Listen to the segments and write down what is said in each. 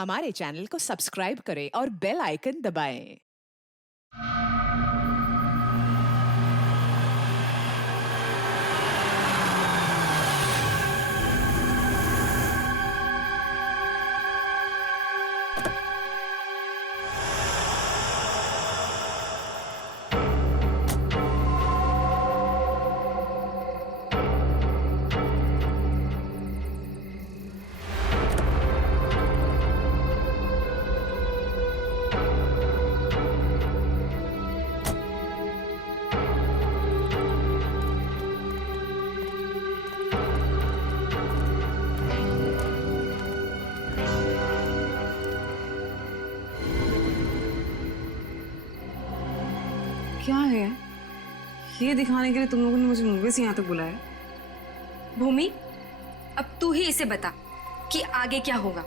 हमारे चैनल को सब्सक्राइब करें और बेल आइकन दबाएं। क्या है ये दिखाने के लिए तुम लोगों ने मुझे मुंबई से यहाँ तक बुलाया? भूमि, अब तू ही इसे बता कि आगे क्या होगा।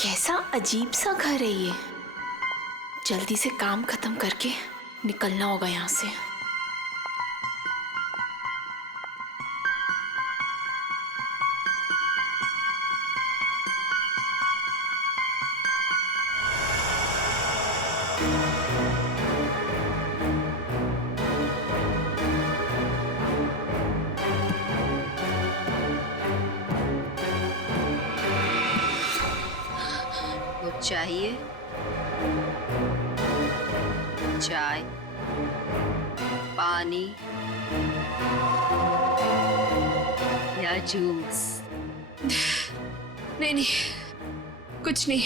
कैसा अजीब सा घर है ये। जल्दी से काम खत्म करके निकलना होगा यहाँ से। कुछ चाहिए? चाय, पानी या जूस? नहीं, कुछ नहीं।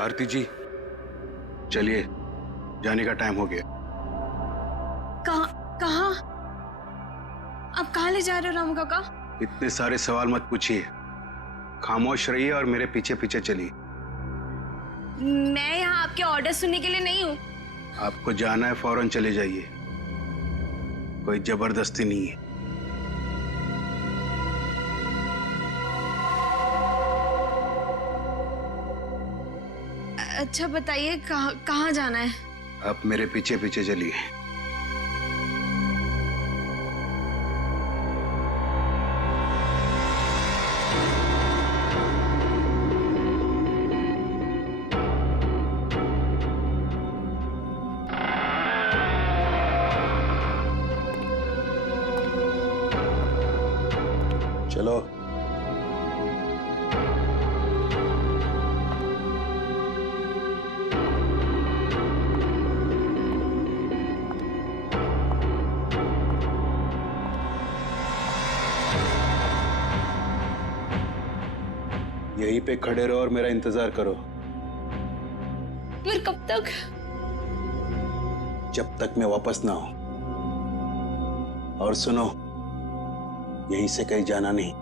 आरती जी, चलिए, जाने का टाइम हो गया। कहाँ? आप कहाँ ले जा रहे हो रामू काका? इतने सारे सवाल मत पूछिए, खामोश रहिए और मेरे पीछे पीछे चलिए। मैं यहाँ आपके ऑर्डर सुनने के लिए नहीं हूँ। आपको जाना है, फौरन चले जाइए, कोई जबरदस्ती नहीं है। अच्छा बताइए कहाँ जाना है? आप मेरे पीछे पीछे चलिए। चलो। यहीं पे खड़े रहो और मेरा इंतजार करो। फिर कब तक? जब तक मैं वापस ना आऊं। और सुनो, यहीं से कहीं जाना नहीं।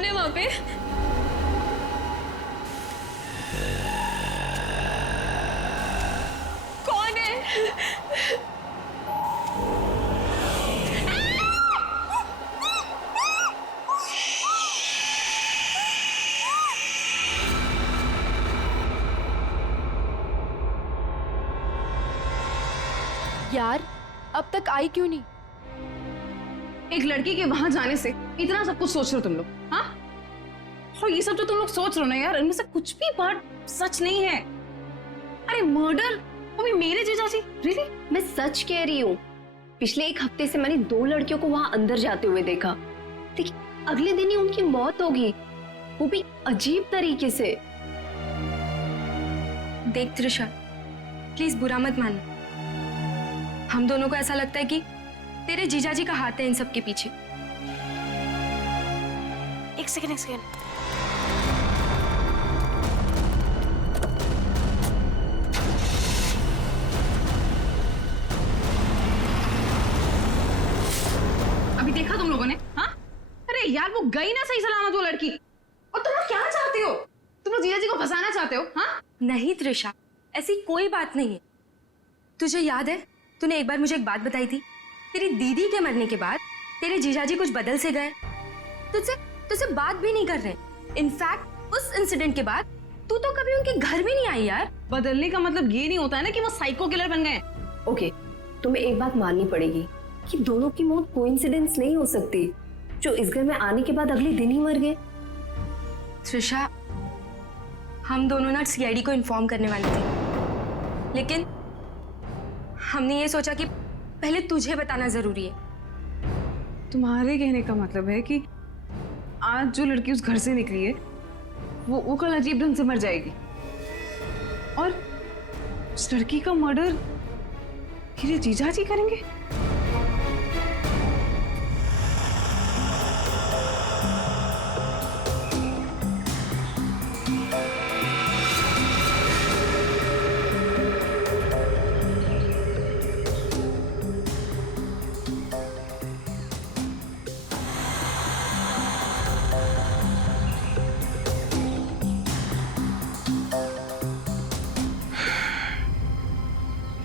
कौन है वहां पे? कौन है? यार अब तक आई क्यों नहीं? एक लड़की के वहां जाने से इतना सब कुछ सोच रहे हो तुम लोग, हाँ? और ये सब जो तुम लोग सोच रहे हो ना यार, इनमें से कुछ भी बात सच नहीं है। अरे मर्डर, वो भी मेरे जीजाजी? रियली? मैं सच कह रही हूँ। पिछले एक हफ्ते से मैंने 2 लड़कियों को वहां अंदर जाते हुए देखा, लेकिन अगले दिन ही उनकी मौत होगी, वो भी अजीब तरीके से। देख त्रिशा, प्लीज बुरा मत मानना। हम दोनों को ऐसा लगता है कि तेरे जीजाजी का हाथ है इन सब के पीछे। एक सेकंड। अभी देखा तुम लोगों ने? हाँ? अरे यार वो गई ना सही सलामत वो लड़की। और तुम लोग क्या चाहते हो? तुम लोग जीजाजी को फंसाना चाहते हो? हाँ? नहीं त्रिशा, ऐसी कोई बात नहीं है। तुझे याद है तूने एक बार मुझे एक बात बताई थी, तेरी दीदी के मरने के बाद तेरे जीजाजी कुछ बदल से गए, तुझसे बात भी नहीं कर रहे। इनफैक्ट उस इंसिडेंट के बाद तू तो कभी उनके घर भी नहीं आई यार। बदलने का मतलब ये नहीं होता है ना कि वो साइको किलर बन गए। ओके, तुम्हें एक बात माननी पड़ेगी कि दोनों की मौत कोइंसिडेंस नहीं हो सकती, जो इस घर में आने के बाद अगले दिन ही मर गए। त्रिशा, हम दोनों ना सीआईडी को इन्फॉर्म करने वाले थे, लेकिन हमने ये सोचा कि पहले तुझे बताना जरूरी है। तुम्हारे कहने का मतलब है कि आज जो लड़की उस घर से निकली है वो कल अजीब ढंग से मर जाएगी, और उस लड़की का मर्डर मेरे जीजाजी करेंगे?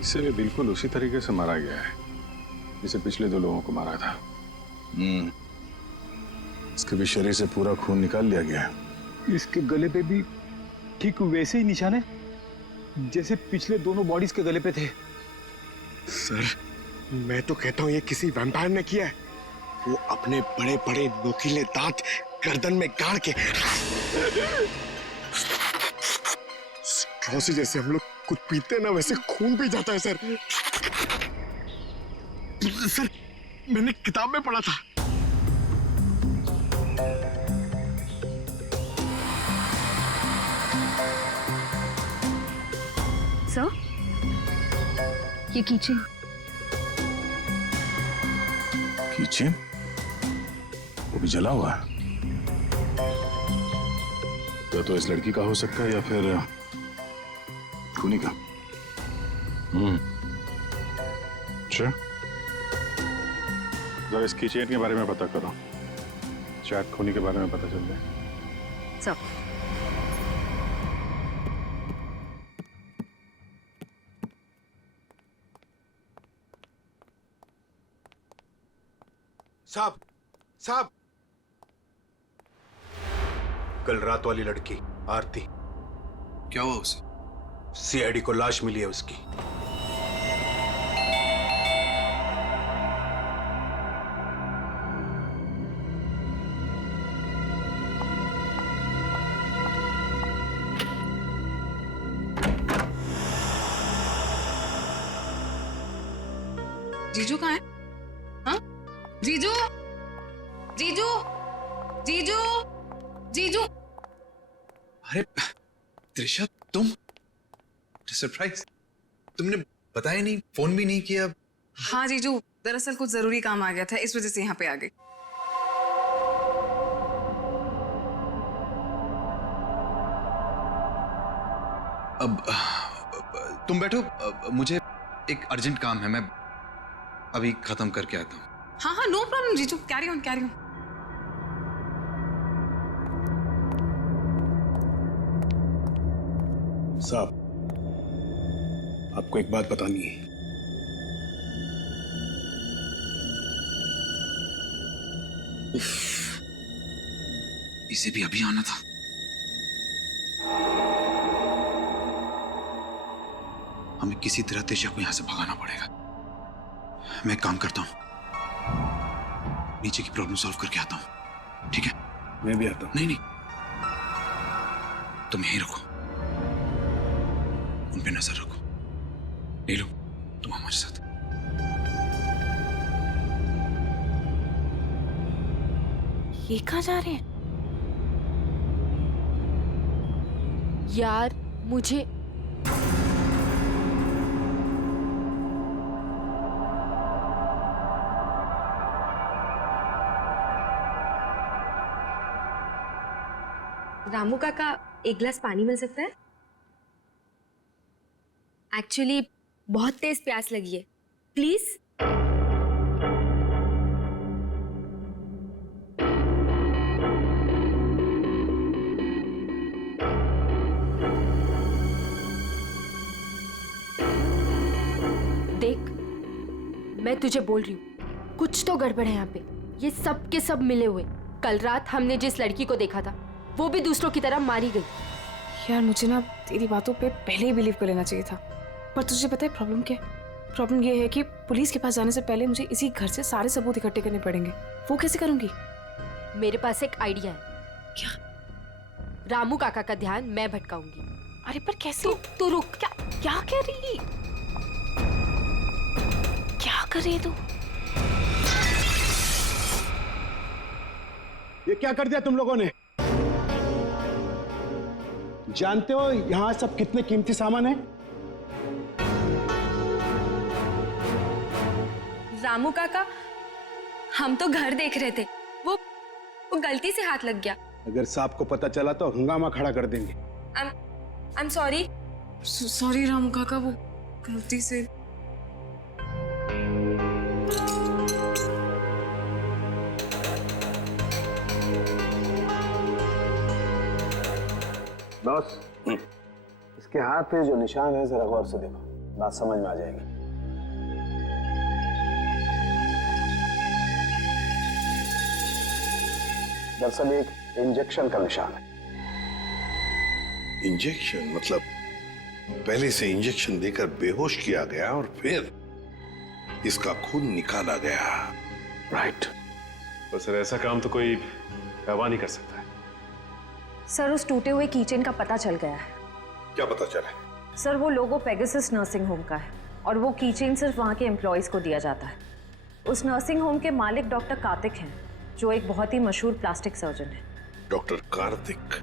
इसे भी बिल्कुल उसी तरीके से मारा गया है जिसे पिछले 2 लोगों को मारा था। इसके भी शरीर से पूरा खून निकाल लिया गया है। इसके गले पे भी ठीक वैसे ही निशान है जैसे पिछले दोनों बॉडीज के गले पे थे। सर, मैं तो कहता हूँ ये किसी वैम्पायर ने किया है। वो अपने बड़े बड़े नोकीले दांत गर्दन में गाड़ के स्ट्रॉ से जैसे हम लोग कुछ पीते हैं ना, वैसे खून पी जाता है सर। सर, मैंने किताब में पढ़ा था। सर, ये कीचेन। कीचेन? वो भी जला हुआ है। तो इस लड़की का हो सकता है या फिर खूनी का। अच्छा, जरा इस कीचेन के बारे में पता करो, शायद खूनी के बारे में पता चल जाए। सर, साहब, कल रात वाली लड़की आरती, क्या हुआ उसे? सीआईडी को लाश मिली है उसकी। जीजू कहाँ है? हाँ? जीजू, जीजू, जीजू, जीजू। अरे त्रिशा, तुम? सरप्राइज, तुमने बताया नहीं, फोन भी नहीं किया। हाँ जीजू, दरअसल कुछ जरूरी काम आ गया था, इस वजह से यहाँ पे आ गई। अब तुम बैठो, मुझे एक अर्जेंट काम है, मैं अभी खत्म करके आता हूँ। हाँ हाँ, नो प्रॉब्लम जीजू, कैरी ऑन कैरी ऑन। साहब, आपको एक बात बतानी है। इसे भी अभी आना था। हमें किसी तरह तेजा को यहां से भगाना पड़ेगा। मैं एक काम करता हूं, नीचे की प्रॉब्लम सॉल्व करके आता हूं, ठीक है? मैं भी आता हूं। नहीं नहीं, तुम यहीं रखो, उन पे नजर रखो। नीलू, तुम हमारे साथ। ये कहाँ जा रहे हैं? यार मुझे रामू काका, एक गिलास पानी मिल सकता है? एक्चुअली बहुत तेज प्यास लगी है, प्लीज। देख, मैं तुझे बोल रही हूँ, कुछ तो गड़बड़ है यहाँ पे। ये सब के सब मिले हुए। कल रात हमने जिस लड़की को देखा था, वो भी दूसरों की तरह मारी गई। यार मुझे ना तेरी बातों पे पहले ही बिलीव कर लेना चाहिए था, पर तुझे पता है प्रॉब्लम क्या है? प्रॉब्लम ये है कि पुलिस के पास जाने से पहले मुझे इसी घर से सारे सबूत इकट्ठे करने पड़ेंगे। वो कैसे करूंगी? मेरे पास एक आइडिया है। क्या? रामू काका का ध्यान मैं भटकाऊंगी। अरे पर कैसे? तू रुक। क्या कह रही? क्या कर रही है तू? ये क्या कर दिया तुम लोगों ने? जानते हो यहां सब कितने कीमती सामान है? रामू काका, हम तो घर देख रहे थे, वो गलती से हाथ लग गया। अगर साहब को पता चला तो हंगामा खड़ा कर देंगे। I am sorry. Sorry Ramu काका, वो गलती से। बॉस, इसके हाथ पे जो निशान है जरा गौर से देखो, बात समझ में आ जाएगी। दरअसल एक इंजेक्शन का निशान है। इंजेक्शन मतलब पहले से इंजेक्शन देकर बेहोश किया गया और फिर इसका खून निकाला गया। राइट। तो सर ऐसा काम तो कोई गवाह नहीं कर सकता है। सर, उस टूटे हुए कीचेन का पता चल गया है। क्या पता चला? सर, वो लोगो पेगासस नर्सिंग होम का है और वो कीचेन सिर्फ वहाँ के एम्प्लॉयज को दिया जाता है। उस नर्सिंग होम के मालिक डॉक्टर कार्तिक हैं, जो एक बहुत ही मशहूर प्लास्टिक सर्जन है। Doctor Kartik,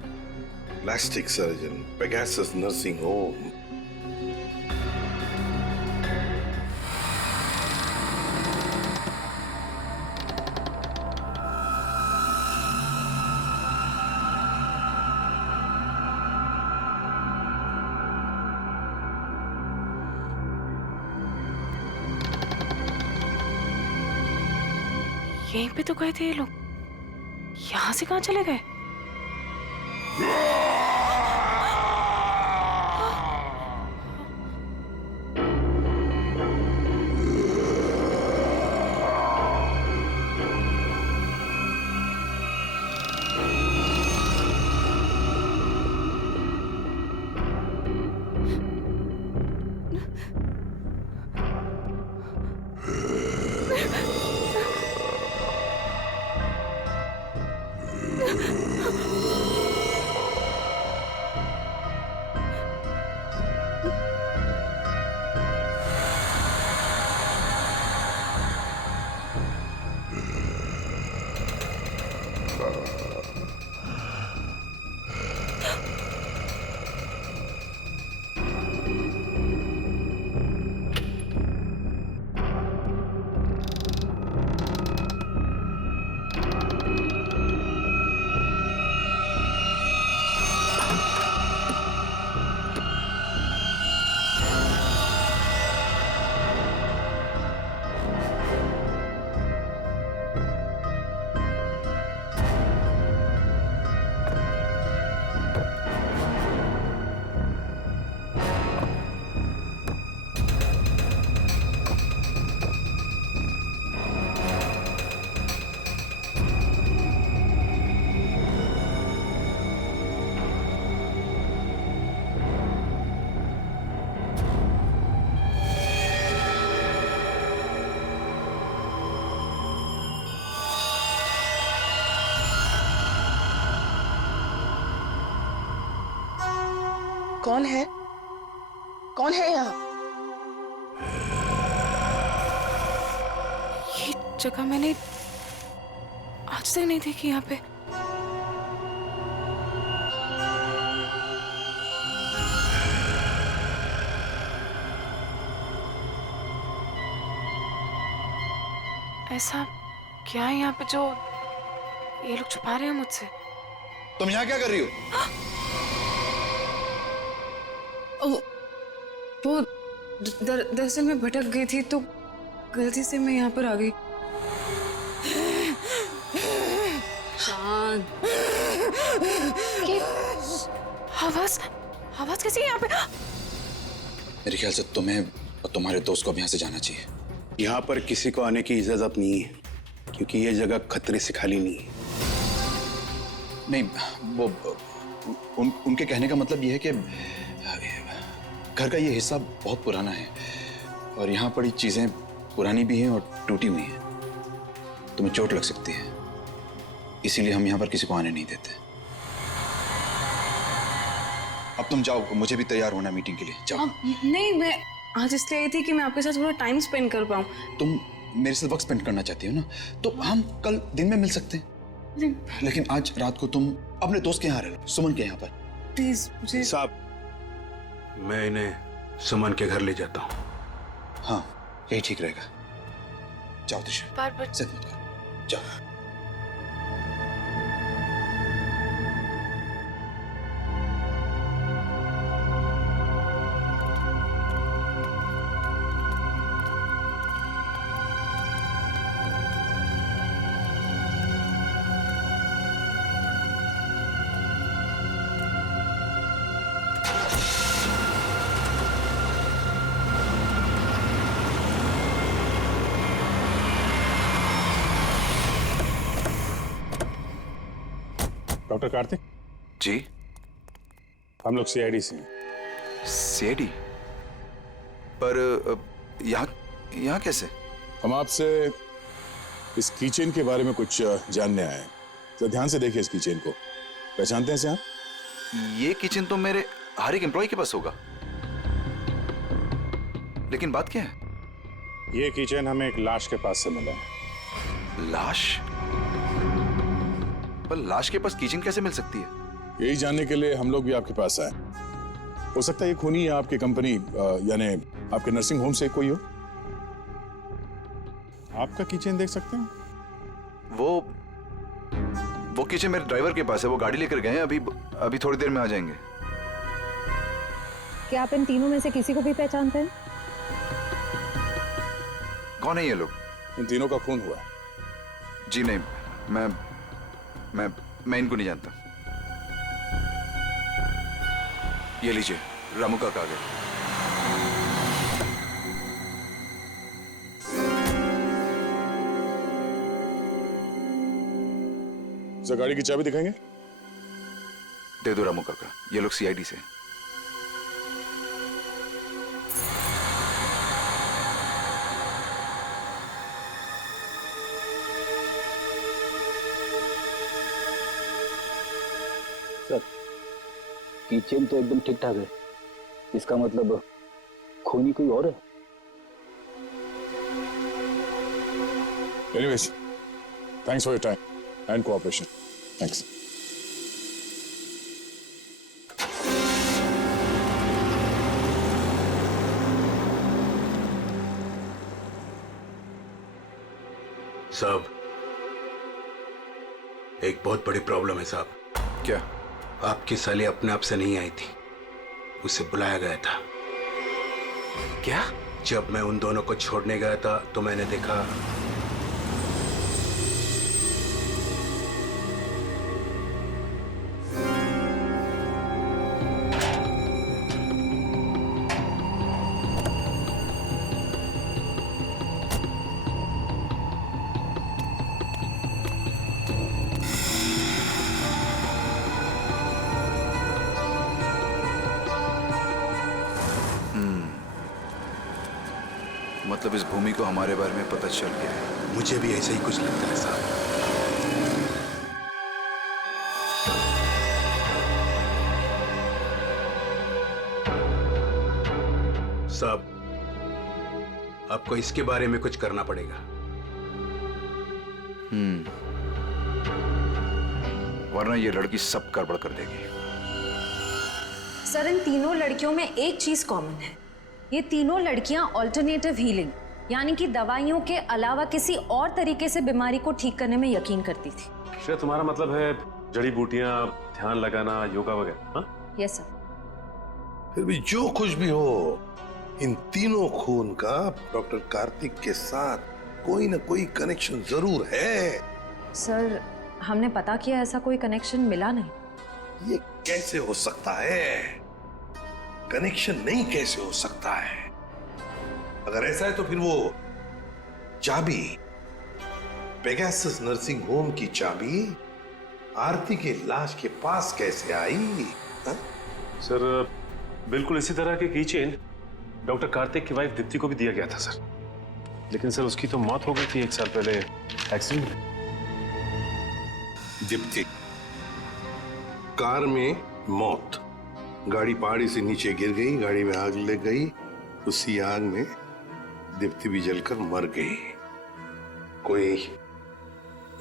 plastic surgeon, Pegasus nursing home. यहीं पे तो गए थे ये लोग, यहाँ से कहाँ चले गए? कौन है? कौन है यहाँ? ये जगह मैंने आज तक नहीं देखी यहाँ पे। ऐसा क्या है यहाँ पे जो ये लोग छुपा रहे हैं मुझसे? तुम यहाँ क्या कर रही हो? वो दरअसल मैं भटक गई थी तो गलती से मैं यहाँ पर आ गई। शांत। आवाज आवाज कैसी है यहाँ पे? मेरे ख्याल से तुम्हें और तुम्हारे दोस्त को अब यहाँ से जाना चाहिए। यहाँ पर किसी को आने की इजाजत नहीं है क्योंकि ये जगह खतरे से खाली नहीं है। नहीं, वो उनके कहने का मतलब ये है कि घर का ये हिस्सा बहुत पुराना है और यहाँ पड़ी चीजें पुरानी भी हैं और टूटी हुई हैं। तुम्हें चोट लग सकती है, इसीलिए हम यहाँ पर किसी को आने नहीं देते। अब तुम जाओ, मुझे भी तैयार होना मीटिंग के लिए। जाओ। नहीं, मैं आज इसलिए आई थी कि मैं आपके साथ थोड़ा टाइम स्पेंड कर पाऊँ। तुम मेरे साथ वक्त स्पेंड करना चाहती हो ना, तो हम कल दिन में मिल सकते हैं। लेकिन आज रात को तुम अपने दोस्त के यहाँ रह लो, सुमन के यहाँ पर। प्लीज मुझे। साहब, मैं इन्हें सुमन के घर ले जाता हूँ। हाँ, यही ठीक रहेगा। जाओ दिशा, बार-बार जिद मत करो, जाओ। डॉक्टर कार्तिक जी, हम लोग सीआईडी से हैं। सीआईडी? पर यहाँ कैसे? हम आपसे इस कीचेन के बारे में कुछ जानने आए हैं। तो ध्यान से देखिए इस कीचेन को। पहचानते हैं इसे आप? ये किचन तो मेरे हर एक एम्प्लॉय के पास होगा, लेकिन बात क्या है? ये कीचेन हमें एक लाश के पास से मिला है। लाश? पर लाश के पास किचन कैसे मिल सकती है? यही जानने के लिए हम लोग भी आपके पास आए। हो सकता है ये खूनी या आपकी कंपनी यानी आपके नर्सिंग होम से कोई हो। आपका किचन देख सकते हैं? वो किचन मेरे ड्राइवर के पास है, वो गाड़ी लेकर गए हैं, अभी थोड़ी देर में आ जाएंगे। क्या आप इन तीनों में से किसी को भी पहचानते हैं? कौन है ये लोग? इन तीनों का खून हुआ है। जी नहीं, मैं इनको नहीं जानता। ये लीजिए, रामू का कागज। सर, गाड़ी की चाबी दिखाएंगे? दे दो रामू काका, ये लोग सीआईडी से। सर, किचन तो एकदम ठीक ठाक है। इसका मतलब खूनी कोई और है। Anyways, thanks for your time and cooperation. Thanks. साहब, एक बहुत बड़ी प्रॉब्लम है साहब। क्या? आपकी साली अपने आप से नहीं आई थी, उसे बुलाया गया था। क्या? जब मैं उन दोनों को छोड़ने गया था तो मैंने देखा मतलब इस भूमि को हमारे बारे में पता चल गया है। मुझे भी ऐसा ही कुछ लगता है साहब। साहब, आपको इसके बारे में कुछ करना पड़ेगा। वरना ये लड़की सब गड़बड़ कर देगी। सर, इन तीनों लड़कियों में एक चीज कॉमन है। ये तीनों लड़कियां ऑल्टरनेटिव हीलिंग यानी कि दवाइयों के अलावा किसी और तरीके से बीमारी को ठीक करने में यकीन करती थी। शायद तुम्हारा मतलब है जड़ी बूटियां, ध्यान लगाना, योगा वगैरह। हाँ, यस सर। फिर भी जो कुछ भी हो, इन तीनों खून का डॉक्टर कार्तिक के साथ कोई ना कोई कनेक्शन जरूर है। सर, हमने पता किया, ऐसा कोई कनेक्शन मिला नहीं। ये कैसे हो सकता है? कनेक्शन नहीं कैसे हो सकता है? अगर ऐसा है तो फिर वो चाबी, पेगासस नर्सिंग होम की चाबी आरती के लाश के पास कैसे आई? हा? सर, बिल्कुल इसी तरह के कीचेन डॉक्टर कार्तिक की वाइफ दीप्ति को भी दिया गया था सर। लेकिन सर उसकी तो मौत हो गई थी 1 साल पहले एक्सीडेंट में। दीप्ति, कार में मौत, गाड़ी पहाड़ी से नीचे गिर गई, गाड़ी में आग लग गई, उसी आग में दीप्ति भी जलकर मर गई। कोई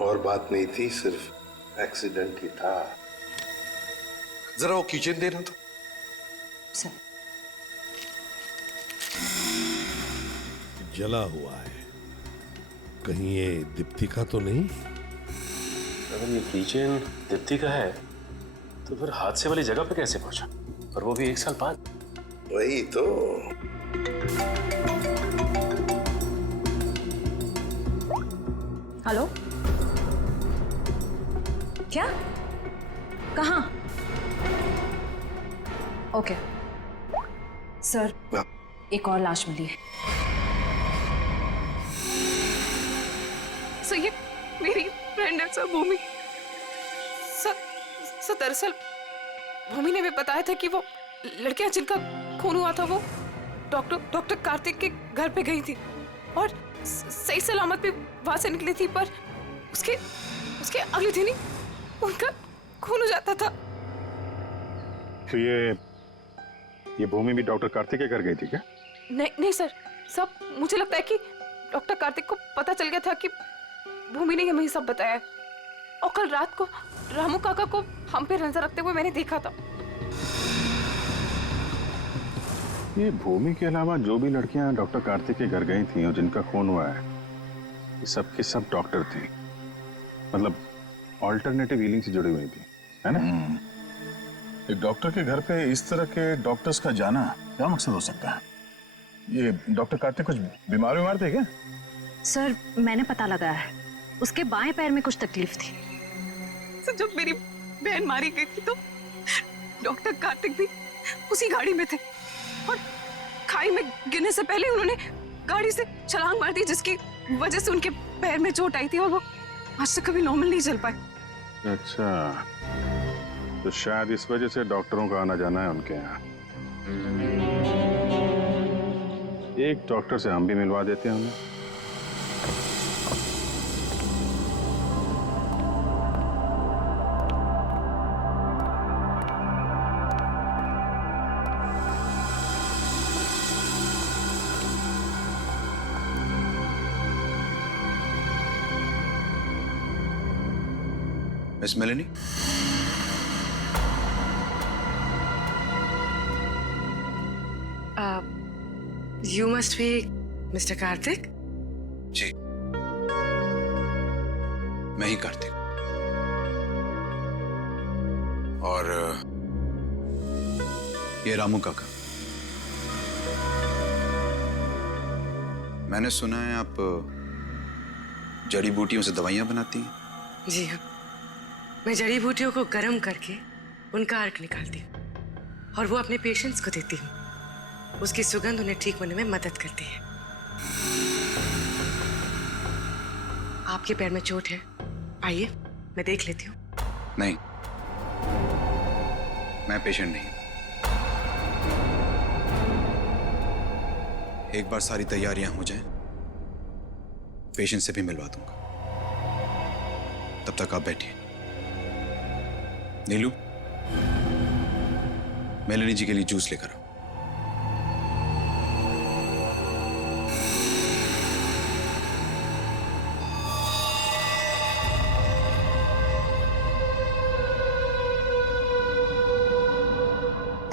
और बात नहीं थी, सिर्फ एक्सीडेंट ही था। जरा वो किचन देना था। सर, जला हुआ है, कहीं ये दीप्ति का तो नहीं? अगर ये किचन दीप्ति का है तो फिर हादसे वाली जगह पे कैसे पहुंचा, और वो भी 1 साल बाद? वही तो। हेलो, क्या? कहाँ? ओके सर, एक और लाश मिली है। सर, ये मेरी फ्रेंड है सर, भूमि। सर, दरअसल भूमि ने भी बताया था कि वो लड़कियां जिनका खून हुआ था वो डॉक्टर कार्तिक के घर पे गई थी और सही सलामत भी वहां से निकली थी, पर उसके अगले दिन ही उनका खून हो जाता था। तो ये भूमि भी डॉक्टर कार्तिक के घर गई थी क्या? नहीं सर, सब मुझे लगता है कि डॉक्टर कार्तिक को पता चल गया था कि भूमि ने हमें सब बताया, और कल रात को रामू काका को हम पे नजर रखते हुए मैंने देखा था। ये भूमि के अलावा जो भी लड़कियां डॉक्टर कार्तिक के घर गई थी और जिनका खून हुआ है, ये सब के सब डॉक्टर थे, मतलब ऑल्टरनेटिव हीलिंग से जुड़ी हुई थी, है ना? एक डॉक्टर के घर पे इस तरह के डॉक्टर्स का जाना क्या मकसद हो सकता है? ये डॉक्टर कार्तिक कुछ बीमार थे क्या? सर, मैंने पता लगाया है, उसके बाएं पैर में कुछ तकलीफ थी। सर, जब मेरी बहन मारी गई थी तो डॉक्टर कार्तिक भी उसी गाड़ी में थे और खाई में गिरने से पहले उन्होंने गाड़ी से छलांग मार दी, जिसकी वजह से उनके पैर में चोट आई थी और वो आज तक कभी नॉर्मल नहीं चल पाए। अच्छा, तो शायद इस वजह से डॉक्टरों का आना जाना है उनके यहाँ। एक डॉक्टर से हम भी मिलवा देते हैं उन्हें। Miss Meloni, You must be Mr. Karthik? जी, मैं ही कार्तिक। और ये रामू काका। मैंने सुना है आप जड़ी बूटियों से दवाइयां बनाती हैं। जी हाँ, मैं जड़ी बूटियों को गर्म करके उनका अर्क निकालती हूँ और वो अपने पेशेंट्स को देती हूँ। उसकी सुगंध उन्हें ठीक होने में मदद करती है। आपके पैर में चोट है, आइए मैं देख लेती हूँ। नहीं, मैं पेशेंट नहीं। एक बार सारी तैयारियां हो जाएं, पेशेंट से भी मिलवा दूंगा। तब तक आप बैठिए। नीलू, मेलेनी जी के लिए जूस लेकर आओ।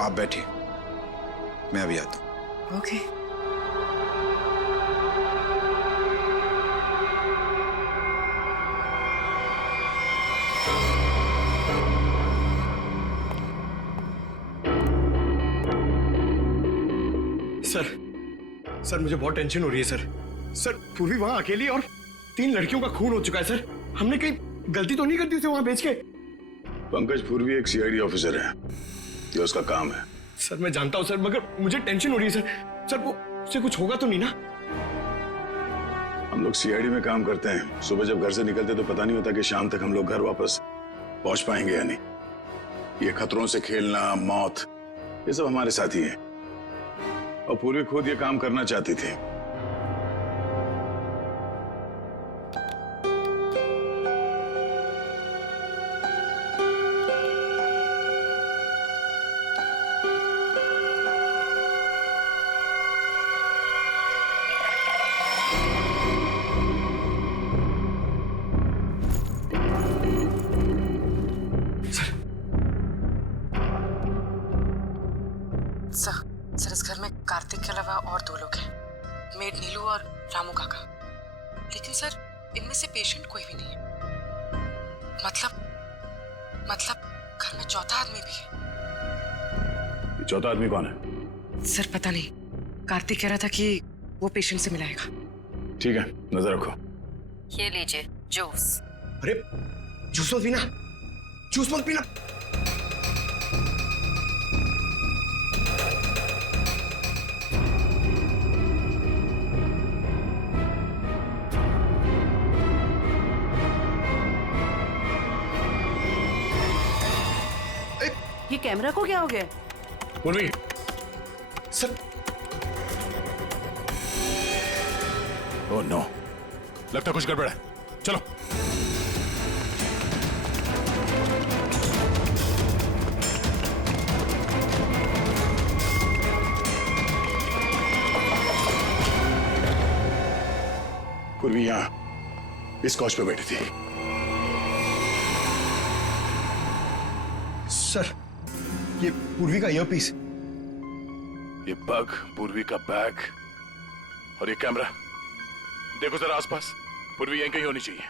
आप बैठिए, मैं अभी आता हूँ। ओके। सर मुझे बहुत टेंशन हो रही है सर पूर्वी वहां अकेली और 3 लड़कियों का खून हो चुका है सर। हमने कहीं गलती तो नहीं कर दी उसे वहां भेज के? पंकज पूर्वी एक सीआईडी ऑफिसर है, ये उसका काम है। सर मैं जानता हूं सर, मगर मुझे टेंशन हो रही है सर वो उसे कुछ होगा तो नहीं ना? हम लोग सीआईडी में काम करते हैं, सुबह जब घर से निकलते तो पता नहीं होता कि शाम तक हम लोग घर वापस पहुंच पाएंगे या नहीं। ये खतरों से खेलना, मौत, ये सब हमारे साथी हैं और पूर्वी खुद ये काम करना चाहती थी। सर इस घर में कार्तिक के अलावा और 2 लोग हैं, मेड नीलू और रामू काका। लेकिन सर इनमें से पेशेंट कोई भी नहीं है। मतलब घर में चौथा आदमी भी है। ये चौथा आदमी कौन है? सर पता नहीं, कार्तिक कह रहा था कि वो पेशेंट से मिलाएगा। ठीक है, नजर रखो। ये लीजिए जूस। अरे जूस मत पीना, जूस मत पीना। ये कैमरा को क्या हो गया? पूर्वी सर। ओह नो, लगता कुछ गड़बड़ है, चलो। पूर्वी यहां इस कॉच पे बैठी थी। सर ये पूर्वी का ईयरपीस, ये पग, पूर्वी का बैग और ये कैमरा। देखो जरा आसपास, पूर्वी यहीं कहीं होनी चाहिए।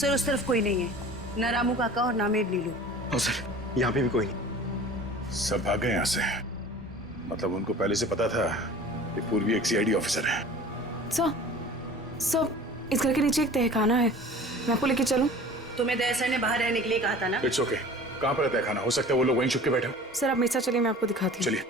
सर उस तरफ कोई नहीं है, न रामू काका और ना मेड नीलू। और सर यहाँ पे भी कोई नहीं। सब भाग गए यहाँ से, मतलब उनको पहले से पता था कि पूर्वी एक सीआईडी ऑफिसर है। सर इस घर के नीचे एक तहखाना है, मैं आपको लेके चलूं? तुम्हें दया सर ने बाहर रहने के लिए कहा था ना? It's okay. कहाँ पर है तहखाना? हो सकता है वो लोग वहीं छुप के बैठे हो। सर आप मेरे साथ चलिए, मैं आपको दिखाती हूँ। चलिए।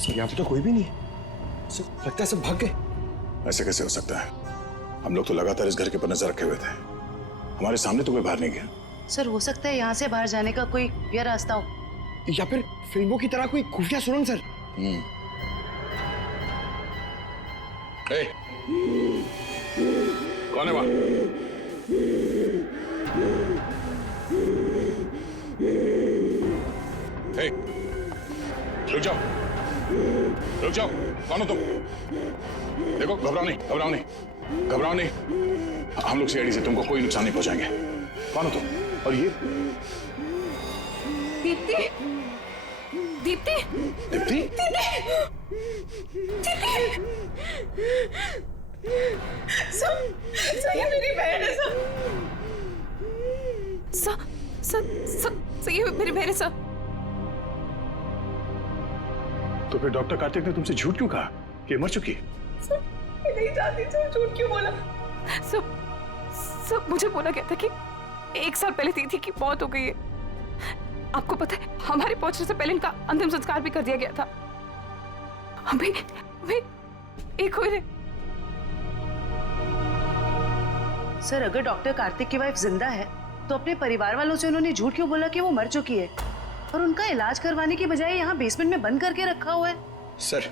सर यहाँ पे तो कोई भी नहीं है। सर लगता है सब भाग गए। ऐसे कैसे हो सकता है? हम लोग तो लगातार इस घर के ऊपर नजर रखे हुए थे, हमारे सामने तो कोई बाहर नहीं गया। सर हो सकता है यहाँ से बाहर जाने का कोई यह रास्ता हो, या फिर फिल्मों की तरह कोई खुफिया सुरंग। सर कौन है वहां? रुक जाओ। रुक जाओ, कौन हो तुम? देखो, घबराओ नहीं, घबराओ नहीं, घबराओ नहीं। हम लोग सीआईडी से तुमको कोई नुकसान नहीं पहुंचाएंगे। कौन हो तुम? और ये दीप्ति, दीप्ति, दीप्ति? सर ये मेरी बहन है सर, ये मेरी बहन है सर। तो फिर डॉक्टर कार्तिक ने तुमसे झूठ क्यों कहा कि मर चुकी है? सर मैं नहीं जानती, सर झूठ क्यों बोला? सब मुझे बोला गया था कि 1 साल पहले दीदी की मौत हो गई है। आपको पता है हमारे पहुंचने से पहले इनका अंतिम संस्कार भी कर दिया गया था। हमें एक हो रहे। सर अगर डॉक्टर कार्तिक की वाइफ जिंदा है तो अपने परिवार वालों से उन्होंने झूठ क्यों बोला कि वो मर चुकी है और उनका इलाज करवाने की बजाय यहाँ बेसमेंट में बंद करके रखा हुआ है? सर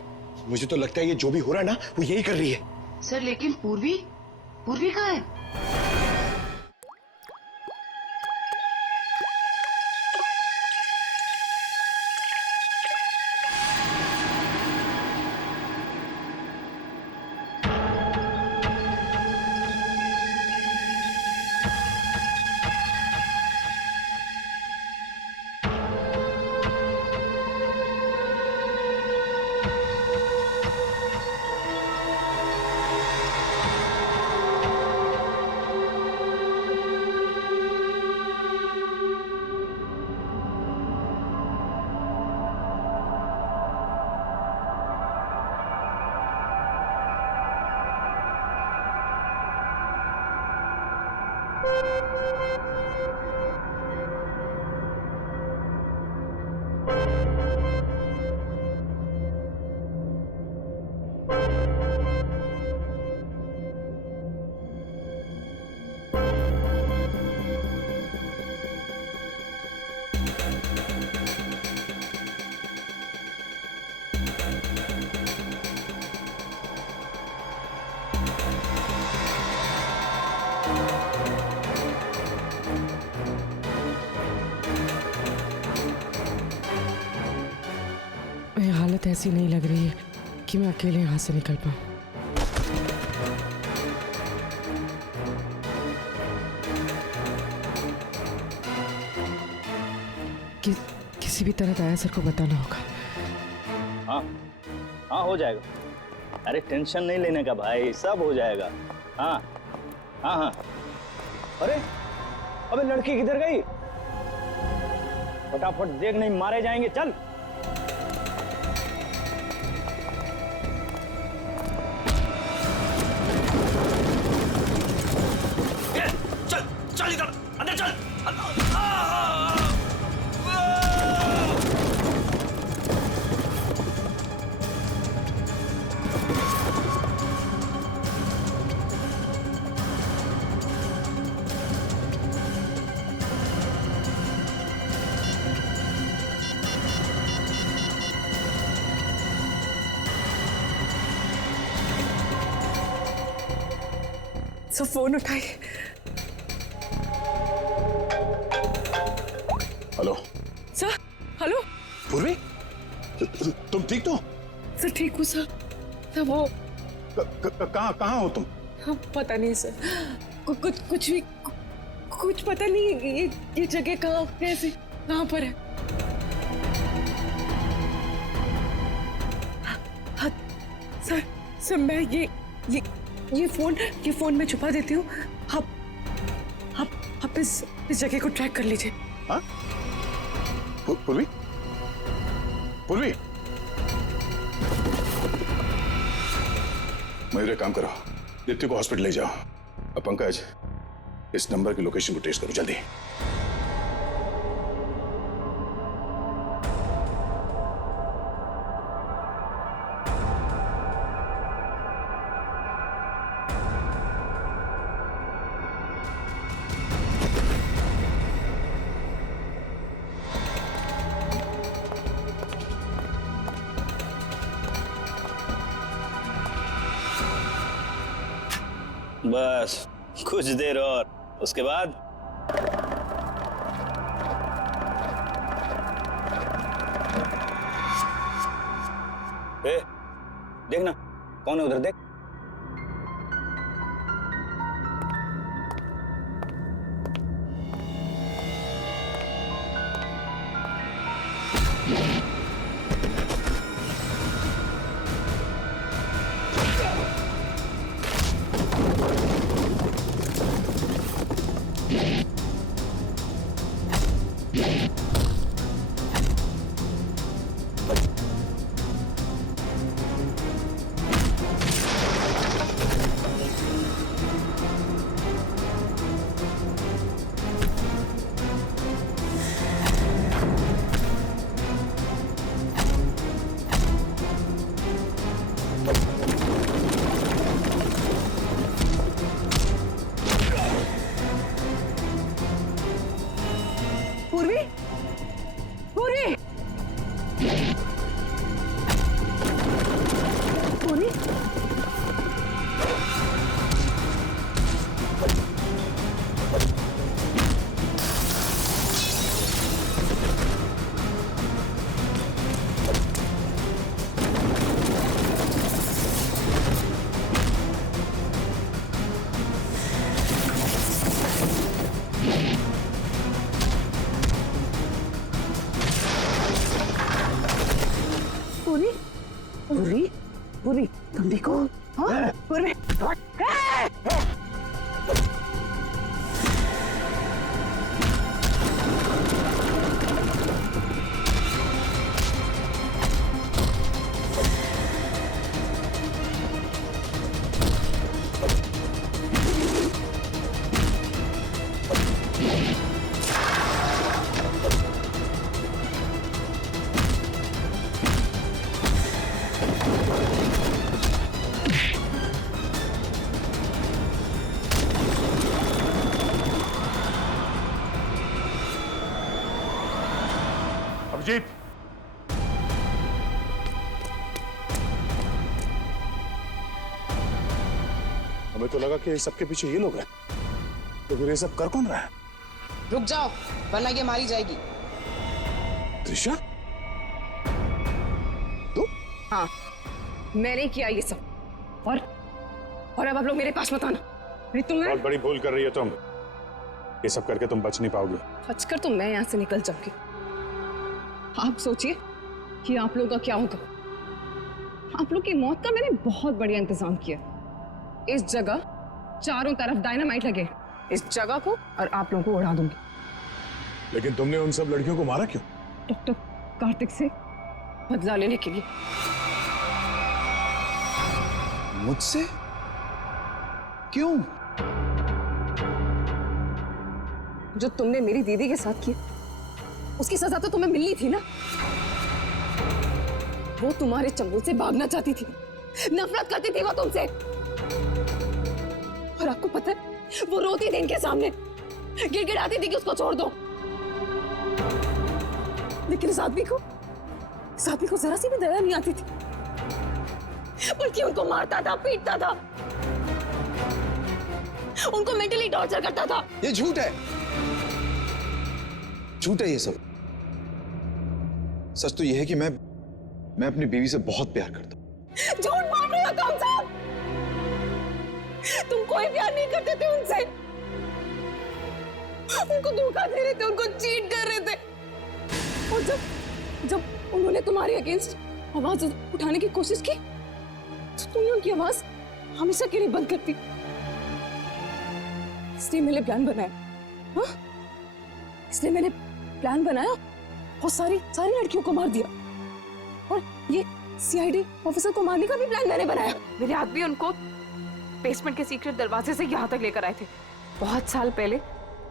मुझे तो लगता है ये जो भी हो रहा है ना वो यही कर रही है। सर लेकिन पूर्वी कहाँ है? हालत ऐसी नहीं लग रही है कि मैं अकेले यहाँ से निकल पाऊँ। किसी भी तरह दया सर को बताना होगा। हाँ हाँ हो जाएगा, अरे टेंशन नहीं लेने का भाई, सब हो जाएगा। हाँ हाँ हाँ। अरे अबे लड़की किधर गई? फटाफट देख, नहीं मारे जाएंगे। चल चल इधर अंदर चल। सब फोन उठाइए। Hello sir. हेलो पूर्वी, तुम ठीक तो? सर ठीक हूँ सर। सर वो कहाँ हो तुम? हाँ, पता नहीं सर, कुछ भी कुछ पता नहीं। ये जगह कहाँ, कैसे, कहाँ पर है? हाँ, सर मैं ये फोन में छुपा देती हूँ। आप इस जगह को ट्रैक कर लीजिए। हाँ? पूर्वी, मेरे काम करो, दीप्ति को हॉस्पिटल ले जाओ। अब पंकज, इस नंबर की लोकेशन को ट्रेस करो जल्दी। बस कुछ देर और, उसके बाद देखना कौन है उधर, देख। पूर्वी, पूर्वी, पूर्वी, पूर्वी, पूर्वी, पूर्वी, तुम देखो। हाँ, पूर्वी। अभिजीत, हमें तो लगा कि सबके पीछे ये लोग हैं, तो फिर ये सब कर कौन रहा है? रुक जाओ वरना ये मारी जाएगी। त्रिशा, हाँ, मैंने किया ये सब। और अब आप लोग मेरे पास मत आना। नहीं तुम बहुत बड़ी भूल कर रही हो तुम। ये सब करके तुम बच नहीं पाओगी। बचकर तो मैं यहाँ से निकल जाऊंगी। आप सोचिए कि आप लोगों का क्या होगा। आप लोग की मौत का मैंने बहुत बढ़िया इंतजाम किया। इस जगह चारों तरफ डायनामाइट लगे, इस जगह को और आप लोगों को उड़ा दूंगी। लेकिन तुमने उन सब लड़कियों को मारा क्यों? डॉक्टर कार्तिक से बदला लेने के लिए। मुझसे? क्यों? जो तुमने मेरी दीदी के साथ किया, उसकी सजा तो तुम्हें मिलनी थी ना। वो तुम्हारे चंगुल से भागना चाहती थी, नफरत करती थी वो तुमसे। और आपको पता है, वो रोती थी इनके सामने, गिड़गिड़ाती थी कि उसको छोड़ दो। लेकिन इस आदमी को जरा सी भी दया नहीं आती थी, बल्कि उनको मारता था, पीटता था, उनको मेंटली टॉर्चर करता था। ये झूठ है, झूठ है ये सब। सच तो ये है कि मैं अपनी बीवी से बहुत प्यार करता हूं। झूठ बोल रहे हो तुम सब। तुम कोई प्यार नहीं करते थे उनसे, उनको धोखा दे रहे थे, उनको चीट कर रहे थे। और जब उन्होंने तुम्हारे अगेंस्ट आवाज उठाने की कोशिश की, तो तुमने उनकी आवाज हमेशा के लिए बंद कर दी। इसलिए मैंने प्लान बनाया। हाँ, इसलिए मैंने प्लान बनाया और सारी लड़कियों को मार दिया। और ये सीआईडी ऑफिसर को मारने का भी प्लान मैंने बनाया। मेरे आदमी उनको बेसमेंट के सीक्रेट दरवाजे से यहाँ तक लेकर आए थे। बहुत साल पहले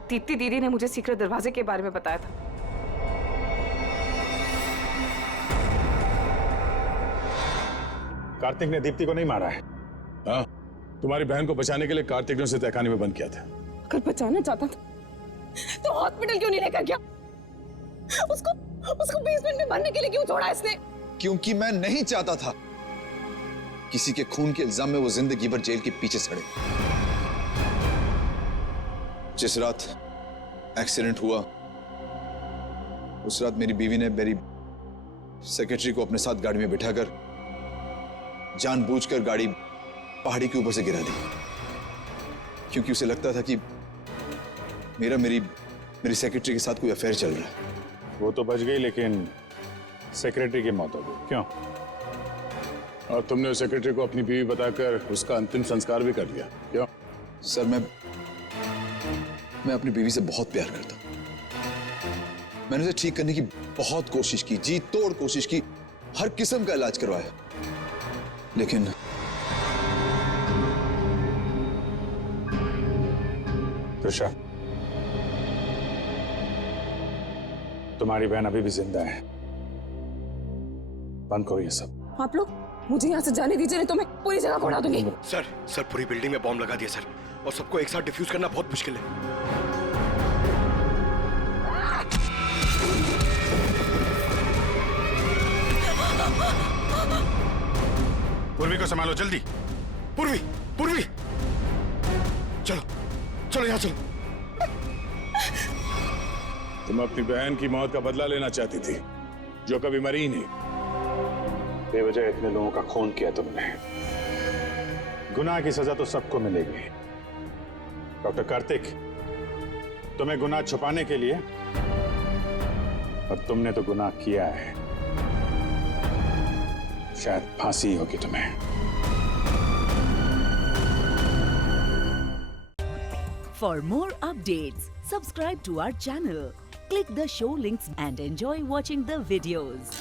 दीप्ति दीदी ने मुझे सीक्रेट दरवाजे के बारे में बताया था। कार्तिक ने दीप्ति को नहीं मारा है। हाँ, तुम्हारी बहन को बचाने के लिए कार्तिक ने उसे तहखाने में बंद किया था। अगर बचाना चाहता था तो हॉस्पिटल क्यों नहीं लेकर गया? उसको बेसमेंट में मरने के लिए क्यों छोड़ा इसने? क्योंकि मैं नहीं चाहता था किसी के खून के इल्जाम में वो जिंदगी भर जेल के पीछे सड़े। जिस रात एक्सीडेंट हुआ, उस रात मेरी बीवी ने मेरी सेक्रेटरी को अपने साथ गाड़ी में बिठाकर जानबूझकर गाड़ी पहाड़ी के ऊपर से गिरा दी, क्योंकि उसे लगता था कि मेरी सेक्रेटरी के साथ कोई अफेयर चल रहा है। वो तो बच गई, लेकिन सेक्रेटरी की मौत हो गई। क्यों? और तुमने उस सेक्रेटरी को अपनी बीवी बताकर उसका अंतिम संस्कार भी कर दिया। क्यों? सर, मैं अपनी बीवी से बहुत प्यार करता हूं। मैंने उसे ठीक करने की बहुत कोशिश की, जी तोड़ कोशिश की, हर किस्म का इलाज करवाया, लेकिन त्रिशा, तुम्हारी बहन अभी भी जिंदा है। बंद करो ये सब। आप लोग मुझे यहाँ से जाने दीजिए, नहीं तो मैं पूरी जगह को उड़ा दूंगी। सर पूरी बिल्डिंग में बॉम्ब लगा दिया सर, और सबको एक साथ डिफ्यूज करना बहुत मुश्किल है। पूर्वी को संभालो जल्दी। पूर्वी चलो यहाँ चलो। तुम अपनी बहन की मौत का बदला लेना चाहती थी, जो कभी मरी ही नहीं। बेवजह इतने लोगों का खून किया तुमने। गुनाह की सजा तो सबको मिलेगी। डॉक्टर कार्तिक, तुम्हें गुनाह छुपाने के लिए, और तुमने तो गुनाह किया है। शायद फांसी होगी तुम्हें। For more updates, subscribe to our channel, click the show links and enjoy watching the videos.